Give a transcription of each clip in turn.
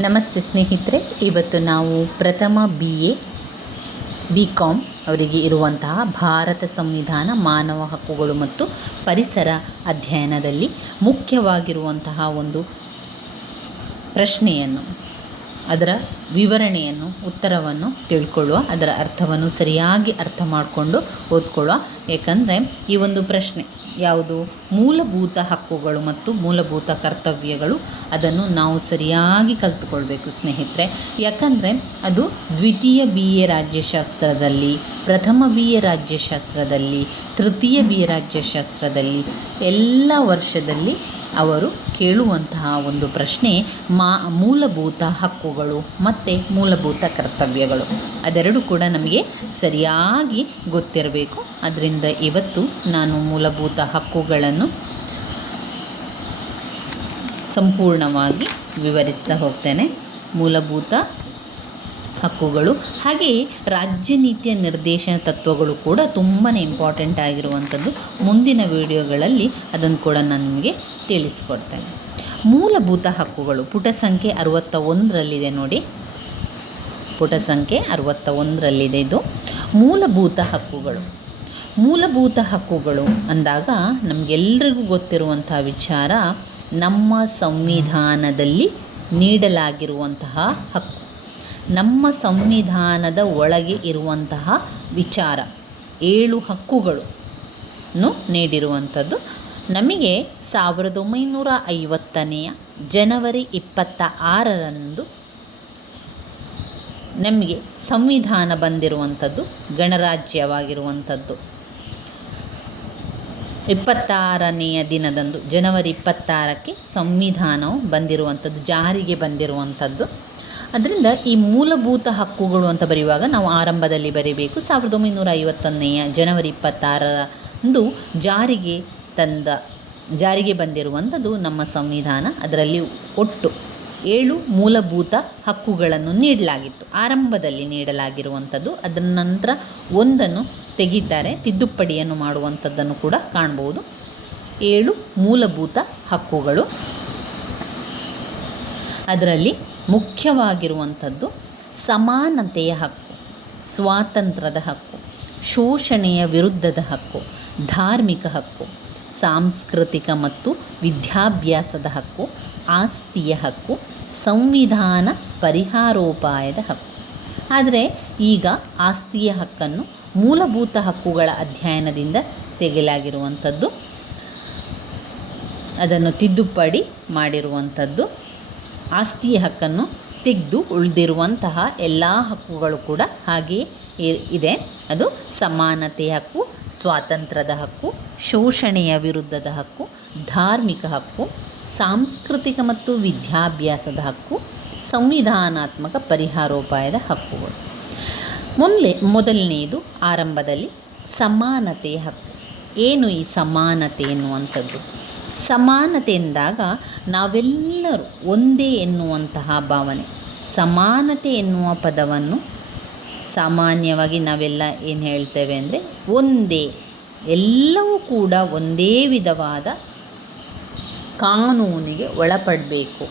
ನಮಸ್ತೆ ಸ್ನೇಹಿತರೆ, ಇವತ್ತು ನಾವು ಪ್ರಥಮ ಬಿ ಎ ಬಿ ಕಾಮ್ ಅವರಿಗೆ ಇರುವಂತಹ ಭಾರತ ಸಂವಿಧಾನ, ಮಾನವ ಹಕ್ಕುಗಳು ಮತ್ತು ಪರಿಸರ ಅಧ್ಯಯನದಲ್ಲಿ ಮುಖ್ಯವಾಗಿರುವಂತಹ ಒಂದು ಪ್ರಶ್ನೆಯನ್ನು, ಅದರ ವಿವರಣೆಯನ್ನು, ಉತ್ತರವನ್ನು ತಿಳ್ಕೊಳ್ಳುವ, ಅದರ ಅರ್ಥವನ್ನು ಸರಿಯಾಗಿ ಅರ್ಥ ಮಾಡಿಕೊಂಡು ಓದ್ಕೊಳ್ಳುವ, ಏಕೆಂದರೆ ಈ ಒಂದು ಪ್ರಶ್ನೆ ಯಾವುದು? ಮೂಲಭೂತ ಹಕ್ಕುಗಳು ಮತ್ತು ಮೂಲಭೂತ ಕರ್ತವ್ಯಗಳು. ಅದನ್ನು ನಾವು ಸರಿಯಾಗಿ ಕಲಿತುಕೊಳ್ಬೇಕು ಸ್ನೇಹಿತರೆ. ಯಾಕಂದರೆ ಅದು ದ್ವಿತೀಯ ಬಿ ಎ ರಾಜ್ಯಶಾಸ್ತ್ರದಲ್ಲಿ, ಪ್ರಥಮ ಬಿ ಎ ರಾಜ್ಯಶಾಸ್ತ್ರದಲ್ಲಿ, ತೃತೀಯ ಬಿ ಎ ರಾಜ್ಯಶಾಸ್ತ್ರದಲ್ಲಿ, ಎಲ್ಲ ವರ್ಷದಲ್ಲಿ ಅವರು ಕೇಳುವಂತಹ ಒಂದು ಪ್ರಶ್ನೆ, ಮಾ, ಮೂಲಭೂತ ಹಕ್ಕುಗಳು ಮತ್ತು ಮೂಲಭೂತ ಕರ್ತವ್ಯಗಳು. ಅದೆರಡು ಕೂಡ ನಮಗೆ ಸರಿಯಾಗಿ ಗೊತ್ತಿರಬೇಕು. ಅದರಿಂದ ಇವತ್ತು ನಾನು ಮೂಲಭೂತ ಹಕ್ಕುಗಳನ್ನು ಸಂಪೂರ್ಣವಾಗಿ ವಿವರಿಸ್ತಾ ಹೋಗ್ತೇನೆ. ಮೂಲಭೂತ ಹಕ್ಕುಗಳು, ಹಾಗೆಯೇ ರಾಜ್ಯ ನೀತಿಯ ನಿರ್ದೇಶನ ತತ್ವಗಳು ಕೂಡ ತುಂಬಾ ಇಂಪಾರ್ಟೆಂಟ್ ಆಗಿರುವಂಥದ್ದು. ಮುಂದಿನ ವಿಡಿಯೋಗಳಲ್ಲಿ ಅದನ್ನು ಕೂಡ ನಾನು ನಿಮಗೆ ತಿಳಿಸ್ಕೊಡ್ತೇನೆ. ಮೂಲಭೂತ ಹಕ್ಕುಗಳು, ಪುಟ ಸಂಖ್ಯೆ ಅರುವತ್ತ ಒಂದರಲ್ಲಿದೆ ನೋಡಿ. ಪುಟ ಸಂಖ್ಯೆ ಅರುವತ್ತ ಒಂದರಲ್ಲಿದೆ ಇದು. ಮೂಲಭೂತ ಹಕ್ಕುಗಳು ಮೂಲಭೂತ ಹಕ್ಕುಗಳು ಅಂದಾಗ ನಮಗೆಲ್ಲರಿಗೂ ಗೊತ್ತಿರುವಂತಹ ವಿಚಾರ ನಮ್ಮ ಸಂವಿಧಾನದಲ್ಲಿ ನೀಡಲಾಗಿರುವಂತಹ ಹಕ್ಕು. ನಮ್ಮ ಸಂವಿಧಾನದ ಒಳಗೆ ಇರುವಂತಹ ವಿಚಾರ, ಏಳು ಹಕ್ಕುಗಳನ್ನು ನೀಡಿರುವಂಥದ್ದು. ನಮಗೆ ಸಾವಿರದ ಒಂಬೈನೂರ ಐವತ್ತನೆಯ ಜನವರಿ ಇಪ್ಪತ್ತ ಆರರಂದು ನಮಗೆ ಸಂವಿಧಾನ ಬಂದಿರುವಂಥದ್ದು, ಗಣರಾಜ್ಯವಾಗಿರುವಂಥದ್ದು. ಇಪ್ಪತ್ತಾರನೆಯ ದಿನದಂದು, ಜನವರಿ ಇಪ್ಪತ್ತಾರಕ್ಕೆ ಸಂವಿಧಾನವು ಬಂದಿರುವಂಥದ್ದು, ಜಾರಿಗೆ ಬಂದಿರುವಂಥದ್ದು. ಅದರಿಂದ ಈ ಮೂಲಭೂತ ಹಕ್ಕುಗಳು ಅಂತ ಬರೆಯುವಾಗ ನಾವು ಆರಂಭದಲ್ಲಿ ಬರೀಬೇಕು. ಸಾವಿರದ ಒಂಬೈನೂರ ಐವತ್ತೊಂದನೆಯ ಜನವರಿ ಇಪ್ಪತ್ತಾರರಂದು ಜಾರಿಗೆ ತಂದ, ಜಾರಿಗೆ ಬಂದಿರುವಂಥದ್ದು ನಮ್ಮ ಸಂವಿಧಾನ. ಅದರಲ್ಲಿ ಒಟ್ಟು ಏಳು ಮೂಲಭೂತ ಹಕ್ಕುಗಳನ್ನು ನೀಡಲಾಗಿತ್ತು. ಆರಂಭದಲ್ಲಿ ನೀಡಲಾಗಿರುವಂಥದ್ದು, ಅದರ ನಂತರ ಒಂದನ್ನು ತೆಗೀತಾರೆ, ತಿದ್ದುಪಡಿಯನ್ನು ಮಾಡುವಂಥದ್ದನ್ನು ಕೂಡ ಕಾಣ್ಬೋದು. ಏಳು ಮೂಲಭೂತ ಹಕ್ಕುಗಳು. ಅದರಲ್ಲಿ ಮುಖ್ಯವಾಗಿರುವಂಥದ್ದು ಸಮಾನತೆಯ ಹಕ್ಕು, ಸ್ವಾತಂತ್ರ್ಯದ ಹಕ್ಕು, ಶೋಷಣೆಯ ವಿರುದ್ಧದ ಹಕ್ಕು, ಧಾರ್ಮಿಕ ಹಕ್ಕು, ಸಾಂಸ್ಕೃತಿಕ ಮತ್ತು ವಿದ್ಯಾಭ್ಯಾಸದ ಹಕ್ಕು, ಆಸ್ತಿಯ ಹಕ್ಕು, ಸಂವಿಧಾನ ಪರಿಹಾರೋಪಾಯದ ಹಕ್ಕು. ಆದರೆ ಈಗ ಆಸ್ತಿಯ ಹಕ್ಕನ್ನು ಮೂಲಭೂತ ಹಕ್ಕುಗಳ ಅಧ್ಯಯನದಿಂದ ತೆಗೆಯಲಾಗಿರುವಂಥದ್ದು, ಅದನ್ನು ತಿದ್ದುಪಡಿ ಮಾಡಿರುವಂಥದ್ದು ಆಸ್ತಿಯ ಹಕ್ಕನ್ನು ತೆಗೆದು ಉಳಿದಿರುವಂತಹ ಎಲ್ಲ ಹಕ್ಕುಗಳು ಕೂಡ ಹಾಗೆಯೇ ಇದೆ. ಅದು ಸಮಾನತೆಯ ಹಕ್ಕು, ಸ್ವಾತಂತ್ರ್ಯದ ಹಕ್ಕು, ಶೋಷಣೆಯ ವಿರುದ್ಧದ ಹಕ್ಕು, ಧಾರ್ಮಿಕ ಹಕ್ಕು, ಸಾಂಸ್ಕೃತಿಕ ಮತ್ತು ವಿದ್ಯಾಭ್ಯಾಸದ ಹಕ್ಕು, ಸಂವಿಧಾನಾತ್ಮಕ ಪರಿಹಾರೋಪಾಯದ ಹಕ್ಕುಗಳು. ಮೊದಲೇ ಮೊದಲನೆಯದು ಆರಂಭದಲ್ಲಿ ಸಮಾನತೆಯ ಹಕ್ಕು. ಏನು ಈ ಸಮಾನತೆ ಎನ್ನುವಂಥದ್ದು? ಸಮಾನತೆ ಎಂದಾಗ ನಾವೆಲ್ಲರೂ ಒಂದೇ ಎನ್ನುವಂತಹ ಭಾವನೆ. ಸಮಾನತೆ ಎನ್ನುವ ಪದವನ್ನು ಸಾಮಾನ್ಯವಾಗಿ ನಾವೆಲ್ಲ ಏನು ಹೇಳ್ತೇವೆ ಅಂದರೆ ಒಂದೇ, ಎಲ್ಲವೂ ಕೂಡ ಒಂದೇ ವಿಧವಾದ ಕಾನೂನಿಗೆ ಒಳಪಡಬೇಕು.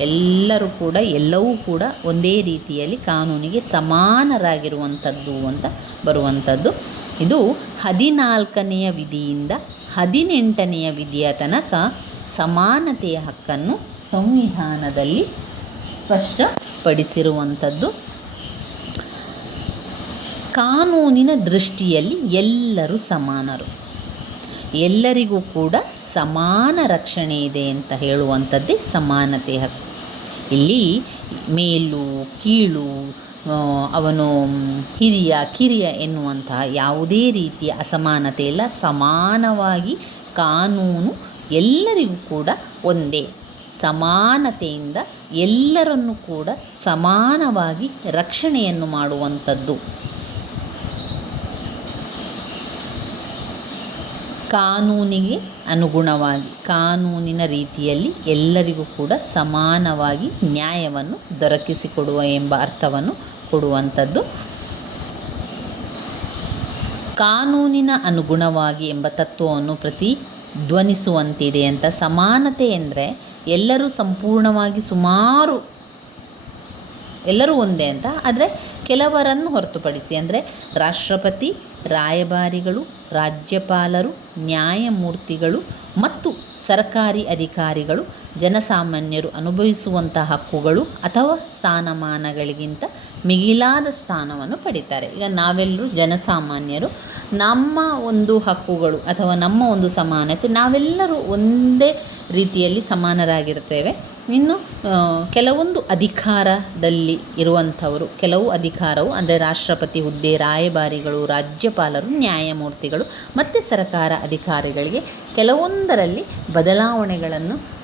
ಎಲ್ಲರೂ ಕೂಡ, ಎಲ್ಲವೂ ಕೂಡ ಒಂದೇ ರೀತಿಯಲ್ಲಿ ಕಾನೂನಿಗೆ ಸಮಾನರಾಗಿರುವಂಥದ್ದು ಅಂತ ಬರುವಂಥದ್ದು. ಇದು ಹದಿನಾಲ್ಕನೆಯ ವಿಧಿಯಿಂದ ಹದಿನೆಂಟನೆಯ ವಿಧಿಯ ತನಕ ಸಮಾನತೆಯ ಹಕ್ಕನ್ನು ಸಂವಿಧಾನದಲ್ಲಿ ಸ್ಪಷ್ಟಪಡಿಸಿರುವಂಥದ್ದು. ಕಾನೂನಿನ ದೃಷ್ಟಿಯಲ್ಲಿ ಎಲ್ಲರೂ ಸಮಾನರು. ಎಲ್ಲರಿಗೂ ಕೂಡ ಸಮಾನ ರಕ್ಷಣೆ ಇದೆ ಅಂತ ಹೇಳುವಂಥದ್ದೇ ಸಮಾನತೆ ಹಕ್ಕು. ಇಲ್ಲಿ ಮೇಲು, ಕೀಳು ಅವನು ಹಿರಿಯ, ಕಿರಿಯ ಎನ್ನುವಂತಹ ಯಾವುದೇ ರೀತಿಯ ಅಸಮಾನತೆ ಇಲ್ಲ ಸಮಾನವಾಗಿ ಕಾನೂನು ಎಲ್ಲರಿಗೂ ಕೂಡ ಒಂದೇ. ಸಮಾನತೆಯಿಂದ ಎಲ್ಲರನ್ನು ಕೂಡ ಸಮಾನವಾಗಿ ರಕ್ಷಣೆಯನ್ನು ಮಾಡುವಂಥದ್ದು. ಕಾನೂನಿಗೆ ಅನುಗುಣವಾಗಿ, ಕಾನೂನಿನ ರೀತಿಯಲ್ಲಿ ಎಲ್ಲರಿಗೂ ಕೂಡ ಸಮಾನವಾಗಿ ನ್ಯಾಯವನ್ನು ದೊರಕಿಸಿಕೊಡುವ ಎಂಬ ಅರ್ಥವನ್ನು ಕೊಡುವಂಥದ್ದು. ಕಾನೂನಿನ ಅನುಗುಣವಾಗಿ ಎಂಬ ತತ್ವವನ್ನು ಪ್ರತಿ ಧ್ವನಿಸುವಂತಿದೆ ಅಂತ. ಸಮಾನತೆ ಎಂದರೆ ಎಲ್ಲರೂ ಸಂಪೂರ್ಣವಾಗಿ ಸುಮಾರು, ಎಲ್ಲರೂ ಒಂದೇ ಅಂತ. ಆದರೆ ಕೆಲವರನ್ನು ಹೊರತುಪಡಿಸಿ ಅಂದರೆ ರಾಷ್ಟ್ರಪತಿ ರಾಯಭಾರಿಗಳು ರಾಜ್ಯಪಾಲರು ನ್ಯಾಯಮೂರ್ತಿಗಳು ಮತ್ತು ಸರ್ಕಾರಿ ಅಧಿಕಾರಿಗಳು ಜನಸಾಮಾನ್ಯರು ಅನುಭವಿಸುವಂತಹ ಹಕ್ಕುಗಳು ಅಥವಾ ಸ್ಥಾನಮಾನಗಳಿಗಿಂತ ಮಿಗಿಲಾದ ಸ್ಥಾನವನ್ನು ಪಡಿತಾರೆ. ಈಗ ನಾವೆಲ್ಲರೂ ಜನಸಾಮಾನ್ಯರು, ನಮ್ಮ ಒಂದು ಹಕ್ಕುಗಳು ಅಥವಾ ನಮ್ಮ ಒಂದು ಸಮಾನತೆ ನಾವೆಲ್ಲರೂ ಒಂದೇ ರೀತಿಯಲ್ಲಿ ಸಮಾನರಾಗಿರ್ತೇವೆ. ಇನ್ನು ಕೆಲವೊಂದು ಅಧಿಕಾರದಲ್ಲಿ ಇರುವಂಥವರು, ಕೆಲವು ಅಧಿಕಾರವು ಅಂದರೆ ರಾಷ್ಟ್ರಪತಿ ಹುದ್ದೆ, ರಾಯಭಾರಿಗಳು, ರಾಜ್ಯಪಾಲರು, ನ್ಯಾಯಮೂರ್ತಿಗಳು ಮತ್ತು ಸರ್ಕಾರ ಅಧಿಕಾರಿಗಳಿಗೆ ಕೆಲವೊಂದರಲ್ಲಿ ಬದಲಾವಣೆಗಳನ್ನು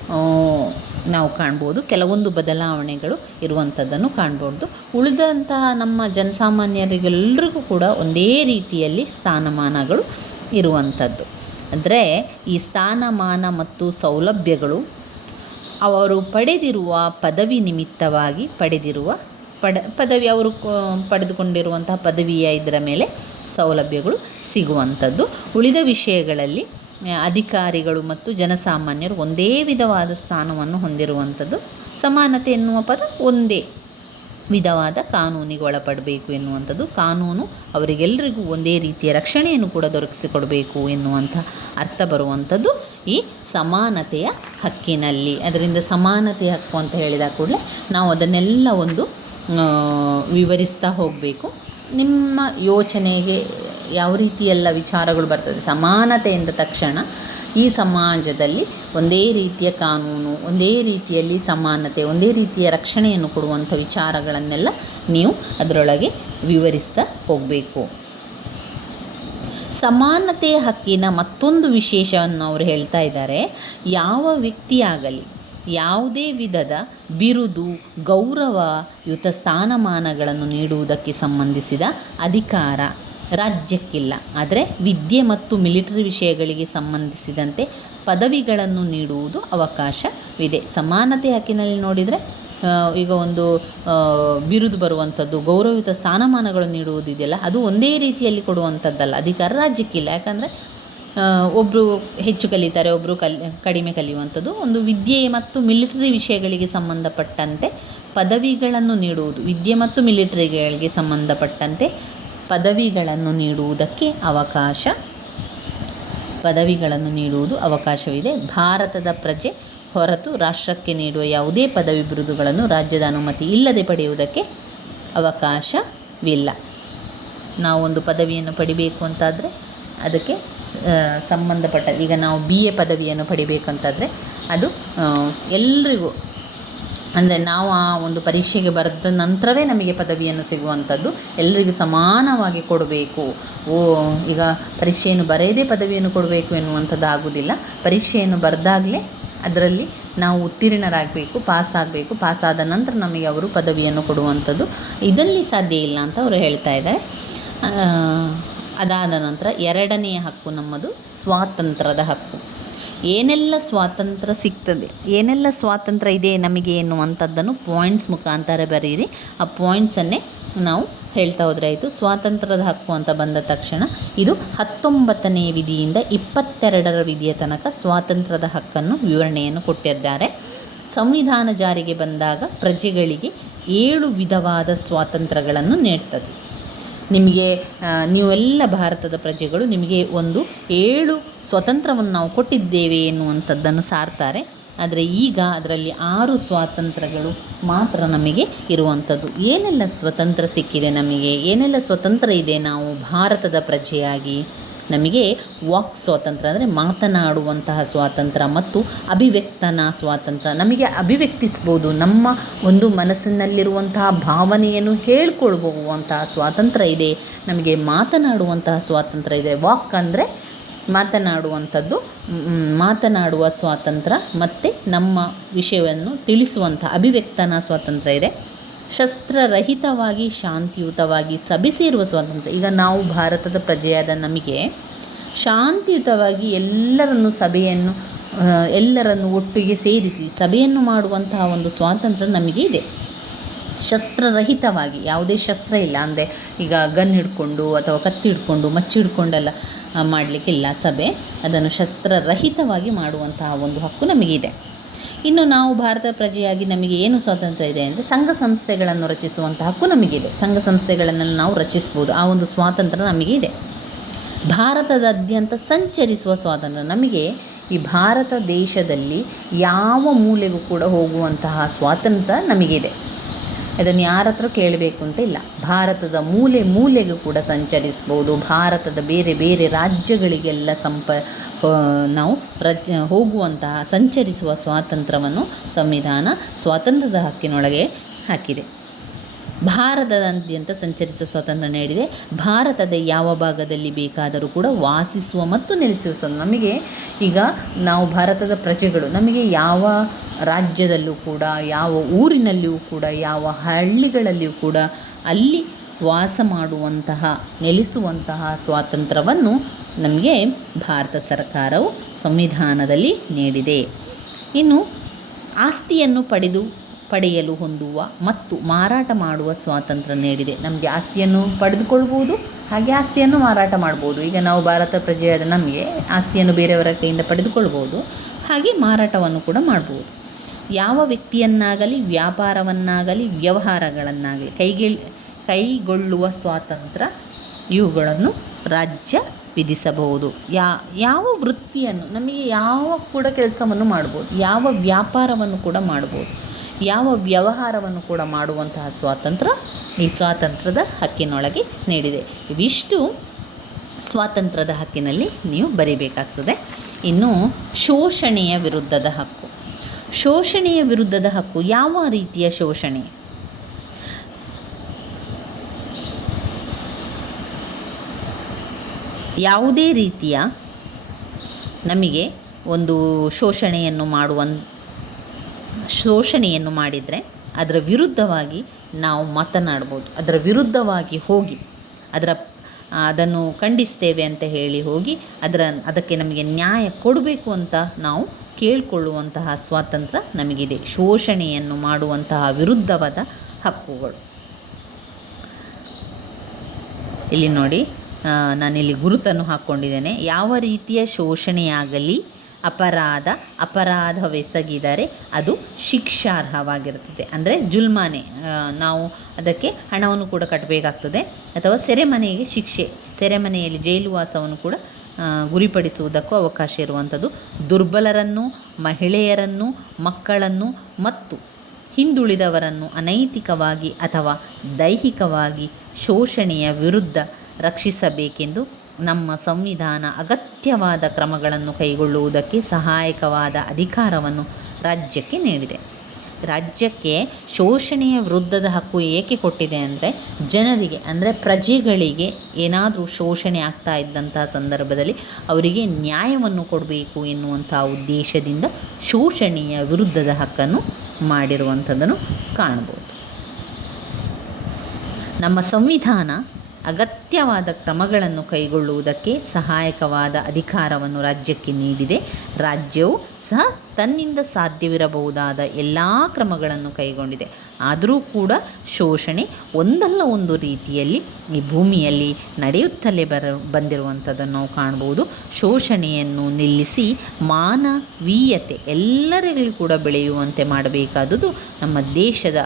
ನಾವು ಕಾಣ್ಬೋದು. ಕೆಲವೊಂದು ಬದಲಾವಣೆಗಳು ಇರುವಂಥದ್ದನ್ನು ಕಾಣ್ಬೋದು. ಉಳಿದಂತಹ ನಮ್ಮ ಜನಸಾಮಾನ್ಯರಿಗೆಲ್ಲರಿಗೂ ಕೂಡ ಒಂದೇ ರೀತಿಯಲ್ಲಿ ಸ್ಥಾನಮಾನಗಳು ಇರುವಂಥದ್ದು. ಅಂದರೆ ಈ ಸ್ಥಾನಮಾನ ಮತ್ತು ಸೌಲಭ್ಯಗಳು ಅವರು ಪಡೆದಿರುವ ಪದವಿ ನಿಮಿತ್ತವಾಗಿ ಪಡೆದಿರುವ ಪಡ, ಪದವಿ ಅವರು ಪಡೆದುಕೊಂಡಿರುವಂತಹ ಪದವಿಯ ಇದರ ಮೇಲೆ ಸೌಲಭ್ಯಗಳು ಸಿಗುವಂಥದ್ದು. ಉಳಿದ ವಿಷಯಗಳಲ್ಲಿ ಅಧಿಕಾರಿಗಳು ಮತ್ತು ಜನಸಾಮಾನ್ಯರು ಒಂದೇ ವಿಧವಾದ ಸ್ಥಾನವನ್ನು ಹೊಂದಿರುವಂಥದ್ದು. ಸಮಾನತೆ ಎನ್ನುವ ಪದ ಒಂದೇ ವಿಧವಾದ ಕಾನೂನಿಗೆ ಒಳಪಡಬೇಕು ಎನ್ನುವಂಥದ್ದು. ಕಾನೂನು ಅವರಿಗೆಲ್ಲರಿಗೂ ಒಂದೇ ರೀತಿಯ ರಕ್ಷಣೆಯನ್ನು ಕೂಡ ದೊರಕಿಸಿಕೊಡಬೇಕು ಎನ್ನುವಂಥ ಅರ್ಥ ಬರುವಂಥದ್ದು ಈ ಸಮಾನತೆಯ ಹಕ್ಕಿನಲ್ಲಿ. ಅದರಿಂದ ಸಮಾನತೆಯ ಹಕ್ಕು ಅಂತ ಹೇಳಿದ ಕೂಡಲೇ ನಾವು ಅದನ್ನೆಲ್ಲ ಒಂದು ವಿವರಿಸ್ತಾ ಹೋಗಬೇಕು. ನಿಮ್ಮ ಯೋಚನೆಗೆ ಯಾವ ರೀತಿ ಎಲ್ಲ ವಿಚಾರಗಳು ಬರ್ತದೆ? ಸಮಾನತೆ ಎಂದ ತಕ್ಷಣ ಈ ಸಮಾಜದಲ್ಲಿ ಒಂದೇ ರೀತಿಯ ಕಾನೂನು, ಒಂದೇ ರೀತಿಯಲ್ಲಿ ಸಮಾನತೆ, ಒಂದೇ ರೀತಿಯ ರಕ್ಷಣೆಯನ್ನು ಕೊಡುವಂಥ ವಿಚಾರಗಳನ್ನೆಲ್ಲ ನೀವು ಅದರೊಳಗೆ ವಿವರಿಸ್ತಾ ಹೋಗಬೇಕು. ಸಮಾನತೆಯ ಹಕ್ಕಿನ ಮತ್ತೊಂದು ವಿಶೇಷವನ್ನು ಅವರು ಹೇಳ್ತಾ ಇದ್ದಾರೆ. ಯಾವ ವ್ಯಕ್ತಿಯಾಗಲಿ, ಯಾವುದೇ ವಿಧದ ಬಿರುದು, ಗೌರವಯುತ ಸ್ಥಾನಮಾನಗಳನ್ನು ನೀಡುವುದಕ್ಕೆ ಸಂಬಂಧಿಸಿದ ಅಧಿಕಾರ ರಾಜ್ಯಕ್ಕಿಲ್ಲ. ಆದರೆ ವಿದ್ಯೆ ಮತ್ತು ಮಿಲಿಟರಿ ವಿಷಯಗಳಿಗೆ ಸಂಬಂಧಿಸಿದಂತೆ ಪದವಿಗಳನ್ನು ನೀಡುವುದು ಅವಕಾಶವಿದೆ. ಸಮಾನತೆ ಹಕ್ಕಿನಲ್ಲಿ ನೋಡಿದರೆ ಈಗ ಒಂದು ಬಿರುದು ಬರುವಂಥದ್ದು ಗೌರವಯುತ ಸ್ಥಾನಮಾನಗಳು ನೀಡುವುದಿದೆಯಲ್ಲ ಅದು ಒಂದೇ ರೀತಿಯಲ್ಲಿ ಕೊಡುವಂಥದ್ದಲ್ಲ. ಅಧಿಕಾರ ರಾಜ್ಯಕ್ಕಿಲ್ಲ. ಯಾಕಂದರೆ ಒಬ್ಬರು ಹೆಚ್ಚು ಕಲಿತಾರೆ ಒಬ್ಬರು ಕಲ್, ಕಡಿಮೆ ಕಲಿಯುವಂಥದ್ದು ಒಂದು ವಿದ್ಯೆ ಮತ್ತು ಮಿಲಿಟರಿ ವಿಷಯಗಳಿಗೆ ಸಂಬಂಧಪಟ್ಟಂತೆ ಪದವಿಗಳನ್ನು ನೀಡುವುದು, ವಿದ್ಯೆ ಮತ್ತು ಮಿಲಿಟರಿಗಳಿಗೆ ಸಂಬಂಧಪಟ್ಟಂತೆ ಪದವಿಗಳನ್ನು ನೀಡುವುದಕ್ಕೆ ಅವಕಾಶ, ಪದವಿಗಳನ್ನು ನೀಡುವುದು ಅವಕಾಶವಿದೆ. ಭಾರತದ ಪ್ರಜೆ ಹೊರತು ರಾಷ್ಟ್ರಕ್ಕೆ ನೀಡುವ ಯಾವುದೇ ಪದವಿ ಬಿರುದುಗಳನ್ನು ರಾಜ್ಯದ ಅನುಮತಿ ಇಲ್ಲದೆ ಪಡೆಯುವುದಕ್ಕೆ ಅವಕಾಶವಿಲ್ಲ. ನಾವೊಂದು ಪದವಿಯನ್ನು ಪಡಿಬೇಕು ಅಂತಾದರೆ ಅದಕ್ಕೆ ಸಂಬಂಧಪಟ್ಟ, ಈಗ ನಾವು ಬಿ ಎ ಪದವಿಯನ್ನು ಪಡಿಬೇಕು ಅಂತಾದರೆ ಅದು ಎಲ್ರಿಗೂ ಅಂದರೆ ನಾವು ಆ ಒಂದು ಪರೀಕ್ಷೆಗೆ ಬರೆದ ನಂತರವೇ ನಮಗೆ ಪದವಿಯನ್ನು ಸಿಗುವಂಥದ್ದು. ಎಲ್ಲರಿಗೂ ಸಮಾನವಾಗಿ ಕೊಡಬೇಕು. ಓ, ಈಗ ಪರೀಕ್ಷೆಯನ್ನು ಬರೆಯದೇ ಪದವಿಯನ್ನು ಕೊಡಬೇಕು ಎನ್ನುವಂಥದ್ದು ಆಗುವುದಿಲ್ಲ ಪರೀಕ್ಷೆಯನ್ನು ಬರೆದಾಗಲೇ ಅದರಲ್ಲಿ ನಾವು ಉತ್ತೀರ್ಣರಾಗಬೇಕು ಪಾಸ್ ಆಗಬೇಕು ಪಾಸ್ ಆದ ನಂತರ ನಮಗೆ ಅವರು ಪದವಿಯನ್ನು ಕೊಡುವಂಥದ್ದು. ಇದರಲ್ಲಿ ಸಾಧ್ಯ ಇಲ್ಲ ಅಂತ ಅವರು ಹೇಳ್ತಾ ಇದ್ದಾರೆ. ಅದಾದ ನಂತರ ಎರಡನೆಯ ಹಕ್ಕು ನಮ್ಮದು, ಸ್ವಾತಂತ್ರ್ಯದ ಹಕ್ಕು. ಏನೆಲ್ಲ ಸ್ವಾತಂತ್ರ್ಯ ಸಿಗ್ತದೆ? ಏನೆಲ್ಲ ಸ್ವಾತಂತ್ರ್ಯ ಇದೆ ನಮಗೆ ಎನ್ನುವಂಥದ್ದನ್ನು ಪಾಯಿಂಟ್ಸ್ ಮುಖಾಂತರ ಬರೀರಿ ಆ ಪಾಯಿಂಟ್ಸನ್ನೇ ನಾವು ಹೇಳ್ತಾ ಹೋದ್ರೆ ಆಯಿತು. ಸ್ವಾತಂತ್ರ್ಯದ ಹಕ್ಕು ಅಂತ ಬಂದ ತಕ್ಷಣ ಇದು ಹತ್ತೊಂಬತ್ತನೇ ವಿಧಿಯಿಂದ ಇಪ್ಪತ್ತೆರಡರ ವಿಧಿಯ ತನಕ ಸ್ವಾತಂತ್ರ್ಯದ ಹಕ್ಕನ್ನು ವಿವರಣೆಯನ್ನು ಕೊಟ್ಟಿದ್ದಾರೆ. ಸಂವಿಧಾನ ಜಾರಿಗೆ ಬಂದಾಗ ಪ್ರಜೆಗಳಿಗೆ ಏಳು ವಿಧವಾದ ಸ್ವಾತಂತ್ರ್ಯಗಳನ್ನು ನೀಡ್ತದೆ. ನಿಮಗೆ ನೀವೆಲ್ಲ ಭಾರತದ ಪ್ರಜೆಗಳು ನಿಮಗೆ ಒಂದು ಏಳು ಸ್ವತಂತ್ರವನ್ನು ನಾವು ಕೊಟ್ಟಿದ್ದೇವೆ ಎನ್ನುವಂಥದ್ದನ್ನು ಸಾರ್ತಾರೆ. ಆದರೆ ಈಗ ಅದರಲ್ಲಿ ಆರು ಸ್ವಾತಂತ್ರ್ಯಗಳು ಮಾತ್ರ ನಮಗೆ ಇರುವಂಥದ್ದು. ಏನೆಲ್ಲ ಸ್ವತಂತ್ರ ಸಿಕ್ಕಿದೆ ನಮಗೆ? ಏನೆಲ್ಲ ಸ್ವತಂತ್ರ ಇದೆ ನಾವು ಭಾರತದ ಪ್ರಜೆಯಾಗಿ? ನಮಗೆ ವಾಕ್ ಸ್ವಾತಂತ್ರ್ಯ ಅಂದರೆ ಮಾತನಾಡುವಂತಹ ಸ್ವಾತಂತ್ರ್ಯ ಮತ್ತು ಅಭಿವ್ಯಕ್ತನ ಸ್ವಾತಂತ್ರ್ಯ ನಮಗೆ ಅಭಿವ್ಯಕ್ತಿಸ್ಬೋದು, ನಮ್ಮ ಒಂದು ಮನಸ್ಸಿನಲ್ಲಿರುವಂತಹ ಭಾವನೆಯನ್ನು ಹೇಳ್ಕೊಳ್ಬಹುವಂತಹ ಸ್ವಾತಂತ್ರ್ಯ ಇದೆ. ನಮಗೆ ಮಾತನಾಡುವಂತಹ ಸ್ವಾತಂತ್ರ್ಯ ಇದೆ. ವಾಕ್ ಅಂದರೆ ಮಾತನಾಡುವಂಥದ್ದು ಮಾತನಾಡುವ ಸ್ವಾತಂತ್ರ್ಯ ಮತ್ತು ನಮ್ಮ ವಿಷಯವನ್ನು ತಿಳಿಸುವಂಥ ಅಭಿವ್ಯಕ್ತನ ಸ್ವಾತಂತ್ರ್ಯ ಇದೆ. ಶಸ್ತ್ರರಹಿತವಾಗಿ ಶಾಂತಿಯುತವಾಗಿ ಸಭೆ ಸೇರುವ ಸ್ವಾತಂತ್ರ್ಯ. ಈಗ ನಾವು ಭಾರತದ ಪ್ರಜೆಯಾದ ನಮಗೆ ಶಾಂತಿಯುತವಾಗಿ ಎಲ್ಲರನ್ನು ಸಭೆಯನ್ನು ಎಲ್ಲರನ್ನು ಒಟ್ಟಿಗೆ ಸೇರಿಸಿ ಸಭೆಯನ್ನು ಮಾಡುವಂತಹ ಒಂದು ಸ್ವಾತಂತ್ರ್ಯ ನಮಗೆ ಇದೆ. ಶಸ್ತ್ರರಹಿತವಾಗಿ, ಯಾವುದೇ ಶಸ್ತ್ರ ಇಲ್ಲ ಅಂದರೆ ಈಗ ಗನ್ ಹಿಡ್ಕೊಂಡು ಅಥವಾ ಕತ್ತಿ ಹಿಡ್ಕೊಂಡು ಮಚ್ಚಿ ಹಿಡ್ಕೊಂಡೆಲ್ಲ ಮಾಡಲಿಕ್ಕಿಲ್ಲ ಸಭೆ. ಅದನ್ನು ಶಸ್ತ್ರರಹಿತವಾಗಿ ಮಾಡುವಂತಹ ಒಂದು ಹಕ್ಕು ನಮಗಿದೆ ಇನ್ನು ನಾವು ಭಾರತ ಪ್ರಜೆಯಾಗಿ ನಮಗೆ ಏನು ಸ್ವಾತಂತ್ರ್ಯ ಇದೆ ಅಂದರೆ ಸಂಘ ಸಂಸ್ಥೆಗಳನ್ನು ರಚಿಸುವಂಥ ಹಕ್ಕು ನಮಗಿದೆ. ಸಂಘ ಸಂಸ್ಥೆಗಳನ್ನೆಲ್ಲ ನಾವು ರಚಿಸ್ಬೋದು. ಆ ಒಂದು ಸ್ವಾತಂತ್ರ್ಯ ನಮಗೆ ಇದೆ. ಭಾರತದಾದ್ಯಂತ ಸಂಚರಿಸುವ ಸ್ವಾತಂತ್ರ್ಯ ನಮಗೆ ಈ ಭಾರತ ದೇಶದಲ್ಲಿ ಯಾವ ಮೂಲೆಗೂ ಕೂಡ ಹೋಗುವಂತಹ ಸ್ವಾತಂತ್ರ್ಯ ನಮಗಿದೆ ಅದನ್ನು ಯಾರ ಹತ್ರ ಕೇಳಬೇಕು ಅಂತ ಇಲ್ಲ. ಭಾರತದ ಮೂಲೆ ಮೂಲೆಗೂ ಕೂಡ ಸಂಚರಿಸ್ಬೋದು. ಭಾರತದ ಬೇರೆ ಬೇರೆ ರಾಜ್ಯಗಳಿಗೆಲ್ಲ ಸಂಪ ನಾವು ರಜ, ಹೋಗುವಂತಹ, ಸಂಚರಿಸುವ ಸ್ವಾತಂತ್ರ್ಯವನ್ನು ಸಂವಿಧಾನ ಸ್ವಾತಂತ್ರ್ಯದ ಹಕ್ಕಿನೊಳಗೆ ಹಾಕಿದೆ. ಭಾರತದಾದ್ಯಂತ ಸಂಚರಿಸುವ ಸ್ವಾತಂತ್ರ್ಯ ನೀಡಿದೆ. ಭಾರತದ ಯಾವ ಭಾಗದಲ್ಲಿ ಬೇಕಾದರೂ ಕೂಡ ವಾಸಿಸುವ ಮತ್ತು ನೆಲೆಸುವ ನಮಗೆ ಈಗ ನಾವು ಭಾರತದ ಪ್ರಜೆಗಳು, ನಮಗೆ ಯಾವ ರಾಜ್ಯದಲ್ಲೂ ಕೂಡ, ಯಾವ ಊರಿನಲ್ಲಿಯೂ ಕೂಡ, ಯಾವ ಹಳ್ಳಿಗಳಲ್ಲಿಯೂ ಕೂಡ ಅಲ್ಲಿ ವಾಸ ಮಾಡುವಂತಹ, ನೆಲೆಸುವಂತಹ ಸ್ವಾತಂತ್ರ್ಯವನ್ನು ನಮಗೆ ಭಾರತ ಸರ್ಕಾರವು ಸಂವಿಧಾನದಲ್ಲಿ ನೀಡಿದೆ. ಇನ್ನು ಆಸ್ತಿಯನ್ನು ಪಡೆದು, ಪಡೆಯಲು ಹೊಂದುವ ಮತ್ತು ಮಾರಾಟ ಮಾಡುವ ಸ್ವಾತಂತ್ರ್ಯ ನೀಡಿದೆ. ನಮಗೆ ಆಸ್ತಿಯನ್ನು ಪಡೆದುಕೊಳ್ಬೋದು, ಹಾಗೆ ಆಸ್ತಿಯನ್ನು ಮಾರಾಟ ಮಾಡ್ಬೋದು. ಈಗ ನಾವು ಭಾರತ ಪ್ರಜೆಯಾದ ನಮಗೆ ಆಸ್ತಿಯನ್ನು ಬೇರೆಯವರ ಕೈಯಿಂದ ಪಡೆದುಕೊಳ್ಬೋದು, ಹಾಗೆ ಮಾರಾಟವನ್ನು ಕೂಡ ಮಾಡ್ಬೋದು. ಯಾವ ವ್ಯಕ್ತಿಯನ್ನಾಗಲಿ, ವ್ಯಾಪಾರವನ್ನಾಗಲಿ, ವ್ಯವಹಾರಗಳನ್ನಾಗಲಿ ಕೈಗೆ, ಕೈಗೊಳ್ಳುವ ಸ್ವಾತಂತ್ರ್ಯ ಇವುಗಳನ್ನು ರಾಜ್ಯ ವಿಧಿಸಬಹುದು. ಯಾ, ಯಾವ ವೃತ್ತಿಯನ್ನು, ನಮಗೆ ಯಾವ ಕೂಡ ಕೆಲಸವನ್ನು ಮಾಡ್ಬೋದು. ಯಾವ ವ್ಯಾಪಾರವನ್ನು ಕೂಡ ಮಾಡ್ಬೋದು. ಯಾವ ವ್ಯವಹಾರವನ್ನು ಕೂಡ ಮಾಡುವಂತಹ ಸ್ವಾತಂತ್ರ್ಯ ಈ ಸ್ವಾತಂತ್ರ್ಯದ ಹಕ್ಕಿನೊಳಗೆ ನೀಡಿದೆ. ಇವಿಷ್ಟು ಸ್ವಾತಂತ್ರ್ಯದ ಹಕ್ಕಿನಲ್ಲಿ ನೀವು ಬರೀಬೇಕಾಗ್ತದೆ. ಇನ್ನು ಶೋಷಣೆಯ ವಿರುದ್ಧದ ಹಕ್ಕು. ಶೋಷಣೆಯ ವಿರುದ್ಧದ ಹಕ್ಕು ಯಾವ ರೀತಿಯ ಶೋಷಣೆ? ಯಾವುದೇ ರೀತಿಯ ನಮಗೆ ಒಂದು ಶೋಷಣೆಯನ್ನು ಮಾಡುವ ಶೋಷಣೆಯನ್ನು ಮಾಡಿದರೆ ಅದರ ವಿರುದ್ಧವಾಗಿ ನಾವು ಮಾತನಾಡ್ಬೋದು. ಅದರ ವಿರುದ್ಧವಾಗಿ ಹೋಗಿ, ಅದರ, ಅದನ್ನು ಖಂಡಿಸ್ತೇವೆ ಅಂತ ಹೇಳಿ ಹೋಗಿ, ಅದರ, ಅದಕ್ಕೆ ನಮಗೆ ನ್ಯಾಯ ಕೊಡಬೇಕು ಅಂತ ನಾವು ಕೇಳಿಕೊಳ್ಳುವಂತಹ ಸ್ವಾತಂತ್ರ್ಯ ನಮಗಿದೆ. ಶೋಷಣೆಯನ್ನು ಮಾಡುವಂತಹ ವಿರುದ್ಧವಾದ ಹಕ್ಕುಗಳು. ಇಲ್ಲಿ ನೋಡಿ. ನಾನಿಲ್ಲಿ ಗುರುತನ್ನು ಹಾಕ್ಕೊಂಡಿದ್ದೇನೆ. ಯಾವ ರೀತಿಯ ಶೋಷಣೆಯಾಗಲಿ ಅಪರಾಧ, ಅಪರಾಧವೆಸಗಿದರೆ ಅದು ಶಿಕ್ಷಾರ್ಹವಾಗಿರುತ್ತದೆ. ಅಂದರೆ ಜುಲ್ಮಾನೆ ನಾವು ಅದಕ್ಕೆ ಹಣವನ್ನು ಕೂಡ ಕಟ್ಟಬೇಕಾಗ್ತದೆ ಅಥವಾ ಸೆರೆಮನೆಗೆ ಶಿಕ್ಷೆ, ಸೆರೆಮನೆಯಲ್ಲಿ ಜೈಲುವಾಸವನ್ನು ಕೂಡ ಗುರಿಪಡಿಸುವುದಕ್ಕೂ ಅವಕಾಶ ಇರುವಂಥದ್ದು. ದುರ್ಬಲರನ್ನು, ಮಹಿಳೆಯರನ್ನು, ಮಕ್ಕಳನ್ನು ಮತ್ತು ಹಿಂದುಳಿದವರನ್ನು ಅನೈತಿಕವಾಗಿ ಅಥವಾ ದೈಹಿಕವಾಗಿ ಶೋಷಣೆಯ ವಿರುದ್ಧ ರಕ್ಷಿಸಬೇಕೆಂದು ನಮ್ಮ ಸಂವಿಧಾನ ಅಗತ್ಯವಾದ ಕ್ರಮಗಳನ್ನು ಕೈಗೊಳ್ಳುವುದಕ್ಕೆ ಸಹಾಯಕವಾದ ಅಧಿಕಾರವನ್ನು ರಾಜ್ಯಕ್ಕೆ ನೀಡಿದೆ. ರಾಜ್ಯಕ್ಕೆ ಶೋಷಣೆಯ ವಿರುದ್ಧದ ಹಕ್ಕು ಏಕೆ ಕೊಟ್ಟಿದೆ ಅಂದರೆ, ಜನರಿಗೆ ಅಂದರೆ ಪ್ರಜೆಗಳಿಗೆ ಏನಾದರೂ ಶೋಷಣೆ ಆಗ್ತಾ ಇದ್ದಂತಹ ಸಂದರ್ಭದಲ್ಲಿ ಅವರಿಗೆ ನ್ಯಾಯವನ್ನು ಕೊಡಬೇಕು ಎನ್ನುವಂಥ ಉದ್ದೇಶದಿಂದ ಶೋಷಣೆಯ ವಿರುದ್ಧದ ಹಕ್ಕನ್ನು ಮಾಡಿರುವಂಥದ್ದನ್ನು ಕಾಣಬಹುದು. ನಮ್ಮ ಸಂವಿಧಾನ ಅಗತ್ಯವಾದ ಕ್ರಮಗಳನ್ನು ಕೈಗೊಳ್ಳುವುದಕ್ಕೆ ಸಹಾಯಕವಾದ ಅಧಿಕಾರವನ್ನು ರಾಜ್ಯಕ್ಕೆ ನೀಡಿದೆ. ರಾಜ್ಯವು ಸಹ ತನ್ನಿಂದ ಸಾಧ್ಯವಿರಬಹುದಾದ ಎಲ್ಲ ಕ್ರಮಗಳನ್ನು ಕೈಗೊಂಡಿದೆ. ಆದರೂ ಕೂಡ ಶೋಷಣೆ ಒಂದಲ್ಲ ಒಂದು ರೀತಿಯಲ್ಲಿ ಈ ಭೂಮಿಯಲ್ಲಿ ನಡೆಯುತ್ತಲೇ ಬರ, ಬಂದಿರುವಂಥದ್ದನ್ನು ನಾವು ಕಾಣ್ಬೋದು ಶೋಷಣೆಯನ್ನು ನಿಲ್ಲಿಸಿ ಮಾನವೀಯತೆ ಎಲ್ಲರಿಗೂ ಕೂಡ ಬೆಳೆಯುವಂತೆ ಮಾಡಬೇಕಾದುದು ನಮ್ಮ ದೇಶದ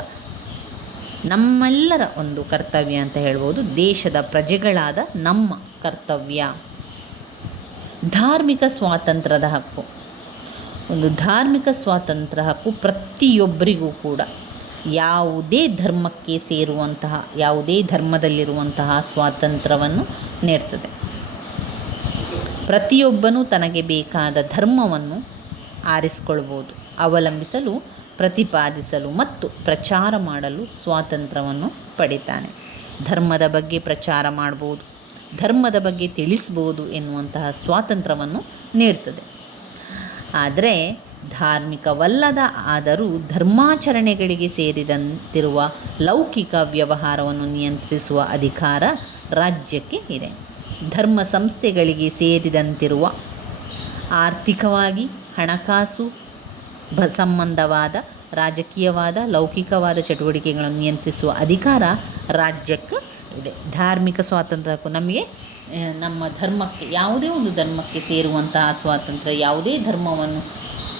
ನಮ್ಮೆಲ್ಲರ ಒಂದು ಕರ್ತವ್ಯ ಅಂತ ಹೇಳ್ಬೋದು. ದೇಶದ ಪ್ರಜೆಗಳಾದ ನಮ್ಮ ಕರ್ತವ್ಯ. ಧಾರ್ಮಿಕ ಸ್ವಾತಂತ್ರ್ಯದ ಹಕ್ಕು. ಒಂದು ಧಾರ್ಮಿಕ ಸ್ವಾತಂತ್ರ್ಯ ಹಕ್ಕು ಪ್ರತಿಯೊಬ್ಬರಿಗೂ ಕೂಡ. ಯಾವುದೇ ಧರ್ಮಕ್ಕೆ ಸೇರುವಂತಹ, ಯಾವುದೇ ಧರ್ಮದಲ್ಲಿರುವಂತಹ ಸ್ವಾತಂತ್ರ್ಯವನ್ನು ನೀಡ್ತದೆ. ಪ್ರತಿಯೊಬ್ಬನೂ ತನಗೆ ಬೇಕಾದ ಧರ್ಮವನ್ನು ಆರಿಸಿಕೊಳ್ಬೋದು, ಅವಲಂಬಿಸಲು ಪ್ರತಿಪಾದಿಸಲು ಮತ್ತು ಪ್ರಚಾರ ಮಾಡಲು ಸ್ವಾತಂತ್ರ್ಯವನ್ನು ಪಡಿತಾನೆ ಧರ್ಮದ ಬಗ್ಗೆ ಪ್ರಚಾರ ಮಾಡ್ಬೋದು ಧರ್ಮದ ಬಗ್ಗೆ ತಿಳಿಸ್ಬೋದು ಎನ್ನುವಂತಹ ಸ್ವಾತಂತ್ರ್ಯವನ್ನು ನೀಡ್ತದೆ ಆದರೆ ಧಾರ್ಮಿಕವಲ್ಲದ ಆದರೂ ಧರ್ಮಾಚರಣೆಗಳಿಗೆ ಸೇರಿದಂತಿರುವ ಲೌಕಿಕ ವ್ಯವಹಾರವನ್ನು ನಿಯಂತ್ರಿಸುವ ಅಧಿಕಾರ ರಾಜ್ಯಕ್ಕೆ ಇದೆ. ಧರ್ಮ ಸಂಸ್ಥೆಗಳಿಗೆ ಸೇರಿದಂತಿರುವ ಆರ್ಥಿಕವಾಗಿ ಹಣಕಾಸು ಬ ಸಂಬಂಧವಾದ ರಾಜಕೀಯವಾದ, ಲೌಕಿಕವಾದ ಚಟುವಟಿಕೆಗಳನ್ನು ನಿಯಂತ್ರಿಸುವ ಅಧಿಕಾರ ರಾಜ್ಯಕ್ಕೆ ಇದೆ. ಧಾರ್ಮಿಕ ಸ್ವಾತಂತ್ರ್ಯಕ್ಕೂ ನಮಗೆ ನಮ್ಮ ಧರ್ಮಕ್ಕೆ, ಯಾವುದೇ ಒಂದು ಧರ್ಮಕ್ಕೆ ಸೇರುವಂತಹ ಸ್ವಾತಂತ್ರ್ಯ, ಯಾವುದೇ ಧರ್ಮವನ್ನು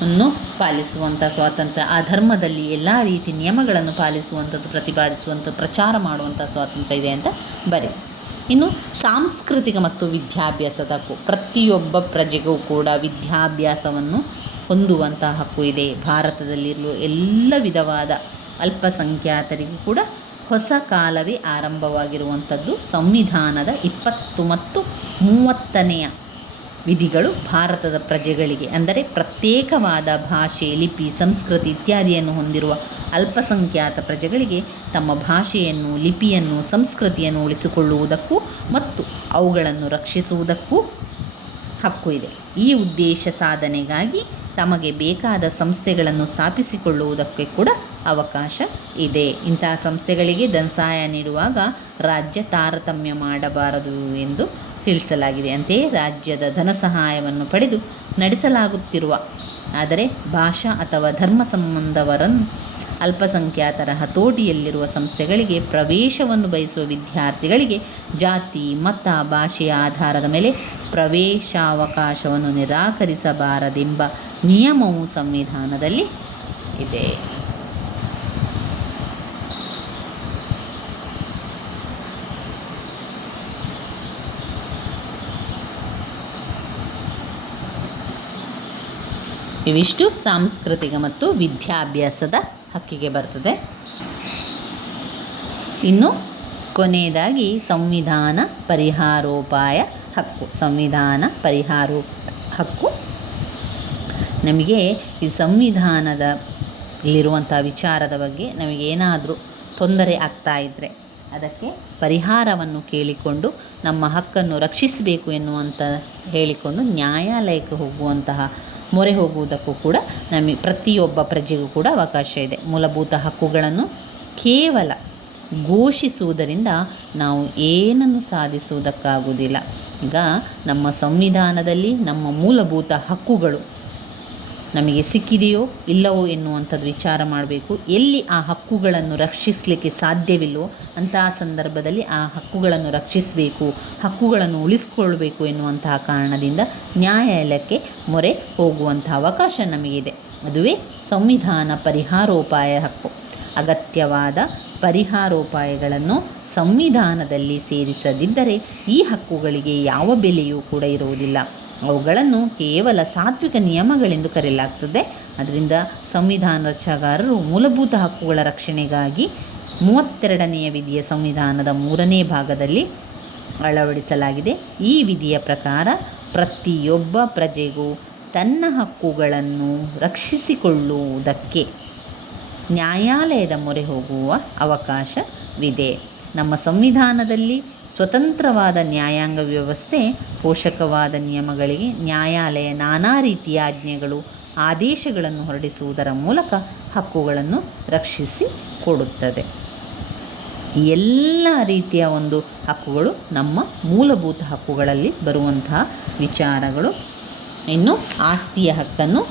ಅನ್ನು ಪಾಲಿಸುವಂಥ ಸ್ವಾತಂತ್ರ್ಯ, ಆ ಧರ್ಮದಲ್ಲಿ ಎಲ್ಲ ರೀತಿ ನಿಯಮಗಳನ್ನು ಪಾಲಿಸುವಂಥದ್ದು, ಪ್ರತಿಪಾದಿಸುವಂಥ, ಪ್ರಚಾರ ಮಾಡುವಂಥ ಸ್ವಾತಂತ್ರ್ಯ ಇದೆ ಅಂತ ಬರೆ ಇನ್ನು ಸಾಂಸ್ಕೃತಿಕ ಮತ್ತು ವಿದ್ಯಾಭ್ಯಾಸದಕ್ಕೂ ಪ್ರತಿಯೊಬ್ಬ ಪ್ರಜೆಗೂ ಕೂಡ ವಿದ್ಯಾಭ್ಯಾಸವನ್ನು ಹೊಂದುವಂಥ ಹಕ್ಕು ಇದೆ. ಭಾರತದಲ್ಲಿರುವ ಎಲ್ಲ ವಿಧವಾದ ಅಲ್ಪಸಂಖ್ಯಾತರಿಗೂ ಕೂಡ ಹೊಸ ಕಾಲವೇ ಆರಂಭವಾಗಿರುವಂಥದ್ದು. ಸಂವಿಧಾನದ ಇಪ್ಪತ್ತು ಮತ್ತು ಮೂವತ್ತನೆಯ ವಿಧಿಗಳು ಭಾರತದ ಪ್ರಜೆಗಳಿಗೆ, ಅಂದರೆ ಪ್ರತ್ಯೇಕವಾದ ಭಾಷೆ, ಲಿಪಿ, ಸಂಸ್ಕೃತಿ ಇತ್ಯಾದಿಯನ್ನು ಹೊಂದಿರುವ ಅಲ್ಪಸಂಖ್ಯಾತ ಪ್ರಜೆಗಳಿಗೆ ತಮ್ಮ ಭಾಷೆಯನ್ನು, ಲಿಪಿಯನ್ನು, ಸಂಸ್ಕೃತಿಯನ್ನು ಉಳಿಸಿಕೊಳ್ಳುವುದಕ್ಕೂ ಮತ್ತು ಅವುಗಳನ್ನು ರಕ್ಷಿಸುವುದಕ್ಕೂ ಹಕ್ಕು ಇದೆ. ಈ ಉದ್ದೇಶ ಸಾಧನೆಗಾಗಿ ತಮಗೆ ಬೇಕಾದ ಸಂಸ್ಥೆಗಳನ್ನು ಸ್ಥಾಪಿಸಿಕೊಳ್ಳುವುದಕ್ಕೆ ಕೂಡ ಅವಕಾಶ ಇದೆ. ಇಂತಹ ಸಂಸ್ಥೆಗಳಿಗೆ ಧನಸಹಾಯ ನೀಡುವಾಗ ರಾಜ್ಯ ತಾರತಮ್ಯ ಮಾಡಬಾರದು ಎಂದು ತಿಳಿಸಲಾಗಿದೆ. ಅಂತೆಯೇ ರಾಜ್ಯದ ಧನ ಸಹಾಯವನ್ನು ಪಡೆದು ನಡೆಸಲಾಗುತ್ತಿರುವ, ಆದರೆ ಭಾಷಾ ಅಥವಾ ಧರ್ಮ ಸಂಬಂಧವರನ್ನು ಅಲ್ಪಸಂಖ್ಯಾತರ ಹತೋಟಿಯಲ್ಲಿರುವ ಸಂಸ್ಥೆಗಳಿಗೆ ಪ್ರವೇಶವನ್ನು ಬಯಸುವ ವಿದ್ಯಾರ್ಥಿಗಳಿಗೆ ಜಾತಿ, ಮತ, ಭಾಷೆಯ ಆಧಾರದ ಮೇಲೆ ಪ್ರವೇಶಾವಕಾಶವನ್ನು ನಿರಾಕರಿಸಬಾರದೆಂಬ ನಿಯಮವು ಸಂವಿಧಾನದಲ್ಲಿ ಇದೆ. ಇವಿಷ್ಟು ಸಾಂಸ್ಕೃತಿಕ ಮತ್ತು ವಿದ್ಯಾಭ್ಯಾಸದ ಹಕ್ಕಿಗೆ ಬರ್ತದೆ. ಇನ್ನು ಕೊನೆಯದಾಗಿ ಸಂವಿಧಾನ ಪರಿಹಾರೋಪಾಯ ಹಕ್ಕು. ಸಂವಿಧಾನ ಪರಿಹಾರೋ ಹಕ್ಕು. ನಮಗೆ ಈ ಸಂವಿಧಾನದ ಇಲ್ಲಿರುವಂಥ ವಿಚಾರದ ಬಗ್ಗೆ ನಮಗೇನಾದರೂ ತೊಂದರೆ ಆಗ್ತಾ ಇದ್ದರೆ ಅದಕ್ಕೆ ಪರಿಹಾರವನ್ನು ಕೇಳಿಕೊಂಡು ನಮ್ಮ ಹಕ್ಕನ್ನು ರಕ್ಷಿಸಬೇಕು ಎನ್ನುವಂಥ ಹೇಳಿಕೊಂಡು ನ್ಯಾಯಾಲಯಕ್ಕೆ ಹೋಗುವಂತಹ ಮೊರೆ ಹೋಗುವುದಕ್ಕೂ ಕೂಡ ನಮಗೆ ಪ್ರತಿಯೊಬ್ಬ ಪ್ರಜೆಗೂ ಕೂಡ ಅವಕಾಶ ಇದೆ. ಮೂಲಭೂತ ಹಕ್ಕುಗಳನ್ನು ಕೇವಲ ಘೋಷಿಸುವುದರಿಂದ ನಾವು ಏನನ್ನು ಸಾಧಿಸುವುದಕ್ಕಾಗುವುದಿಲ್ಲ. ಈಗ ನಮ್ಮ ಸಂವಿಧಾನದಲ್ಲಿ ನಮ್ಮ ಮೂಲಭೂತ ಹಕ್ಕುಗಳು ನಮಗೆ ಸಿಕ್ಕಿದೆಯೋ ಇಲ್ಲವೋ ಎನ್ನುವಂಥದ್ದು ವಿಚಾರ ಮಾಡಬೇಕು. ಎಲ್ಲಿ ಆ ಹಕ್ಕುಗಳನ್ನು ರಕ್ಷಿಸಲಿಕ್ಕೆ ಸಾಧ್ಯವಿಲ್ಲವೋ ಅಂತಹ ಸಂದರ್ಭದಲ್ಲಿ ಆ ಹಕ್ಕುಗಳನ್ನು ರಕ್ಷಿಸಬೇಕು, ಹಕ್ಕುಗಳನ್ನು ಉಳಿಸ್ಕೊಳ್ಬೇಕು ಎನ್ನುವಂತಹ ಕಾರಣದಿಂದ ನ್ಯಾಯಾಲಯಕ್ಕೆ ಮೊರೆ ಹೋಗುವಂಥ ಅವಕಾಶ ನಮಗಿದೆ. ಅದುವೇ ಸಂವಿಧಾನ ಪರಿಹಾರೋಪಾಯ ಹಕ್ಕು. ಅಗತ್ಯವಾದ ಪರಿಹಾರೋಪಾಯಗಳನ್ನು ಸಂವಿಧಾನದಲ್ಲಿ ಸೇರಿಸದಿದ್ದರೆ ಈ ಹಕ್ಕುಗಳಿಗೆ ಯಾವ ಬೆಲೆಯೂ ಕೂಡ ಇರುವುದಿಲ್ಲ. ಅವುಗಳನ್ನು ಕೇವಲ ಸಾತ್ವಿಕ ನಿಯಮಗಳೆಂದು ಕರೆಯಲಾಗ್ತದೆ. ಅದರಿಂದ ಸಂವಿಧಾನ ರಚಗಾರರು ಮೂಲಭೂತ ಹಕ್ಕುಗಳ ರಕ್ಷಣೆಗಾಗಿ ಮೂವತ್ತೆರಡನೆಯ ವಿಧಿಯ ಸಂವಿಧಾನದ ಮೂರನೇ ಭಾಗದಲ್ಲಿ ಅಳವಡಿಸಲಾಗಿದೆ. ಈ ವಿಧಿಯ ಪ್ರಕಾರ ಪ್ರತಿಯೊಬ್ಬ ಪ್ರಜೆಗೂ ತನ್ನ ಹಕ್ಕುಗಳನ್ನು ರಕ್ಷಿಸಿಕೊಳ್ಳುವುದಕ್ಕೆ ನ್ಯಾಯಾಲಯದ ಮೊರೆ ಹೋಗುವ ಅವಕಾಶವಿದೆ. ನಮ್ಮ ಸಂವಿಧಾನದಲ್ಲಿ ಸ್ವತಂತ್ರವಾದ ನ್ಯಾಯಾಂಗ ವ್ಯವಸ್ಥೆ, ಪೋಷಕವಾದ ನಿಯಮಗಳಿಗೆ ನ್ಯಾಯಾಲಯ ನಾನಾ ರೀತಿಯ ಆಜ್ಞೆಗಳು, ಆದೇಶಗಳನ್ನು ಹೊರಡಿಸುವುದರ ಮೂಲಕ ಹಕ್ಕುಗಳನ್ನು ರಕ್ಷಿಸಿ ಕೊಡುತ್ತದೆ. ಎಲ್ಲ ರೀತಿಯ ಒಂದು ಹಕ್ಕುಗಳು ನಮ್ಮ ಮೂಲಭೂತ ಹಕ್ಕುಗಳಲ್ಲಿ ಬರುವಂತಹ ವಿಚಾರಗಳು. ಇನ್ನು ಆಸ್ತಿಯ ಹಕ್ಕನ್ನು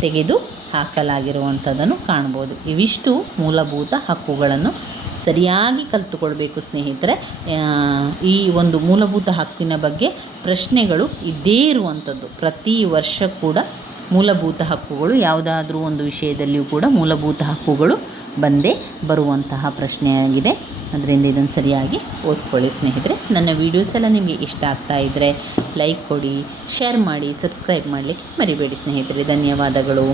ತೆಗೆದು ಹಾಕಲಾಗಿರುವಂಥದ್ದನ್ನು ಕಾಣ್ಬೋದು ಇವಿಷ್ಟು ಮೂಲಭೂತ ಹಕ್ಕುಗಳನ್ನು ಸರಿಯಾಗಿ ಕಲಿತುಕೊಳ್ಬೇಕು ಸ್ನೇಹಿತರೆ. ಈ ಒಂದು ಮೂಲಭೂತ ಹಕ್ಕಿನ ಬಗ್ಗೆ ಪ್ರಶ್ನೆಗಳು ಇದ್ದೇ ಇರುವಂಥದ್ದು. ಪ್ರತಿ ವರ್ಷ ಕೂಡ ಮೂಲಭೂತ ಹಕ್ಕುಗಳು, ಯಾವುದಾದ್ರೂ ಒಂದು ವಿಷಯದಲ್ಲಿಯೂ ಕೂಡ ಮೂಲಭೂತ ಹಕ್ಕುಗಳು ಬಂದೇ ಬರುವಂತಹ ಪ್ರಶ್ನೆಯಾಗಿದೆ. ಅದರಿಂದ ಇದನ್ನು ಸರಿಯಾಗಿ ಓದ್ಕೊಳ್ಳಿ ಸ್ನೇಹಿತರೆ. ನನ್ನ ವೀಡಿಯೋಸ್ ಎಲ್ಲ ನಿಮಗೆ ಇಷ್ಟ ಆಗ್ತಾ ಇದ್ದರೆ ಲೈಕ್ ಕೊಡಿ, ಶೇರ್ ಮಾಡಿ, ಸಬ್ಸ್ಕ್ರೈಬ್ ಮಾಡಲಿಕ್ಕೆ ಮರಿಬೇಡಿ ಸ್ನೇಹಿತರೆ. ಧನ್ಯವಾದಗಳು.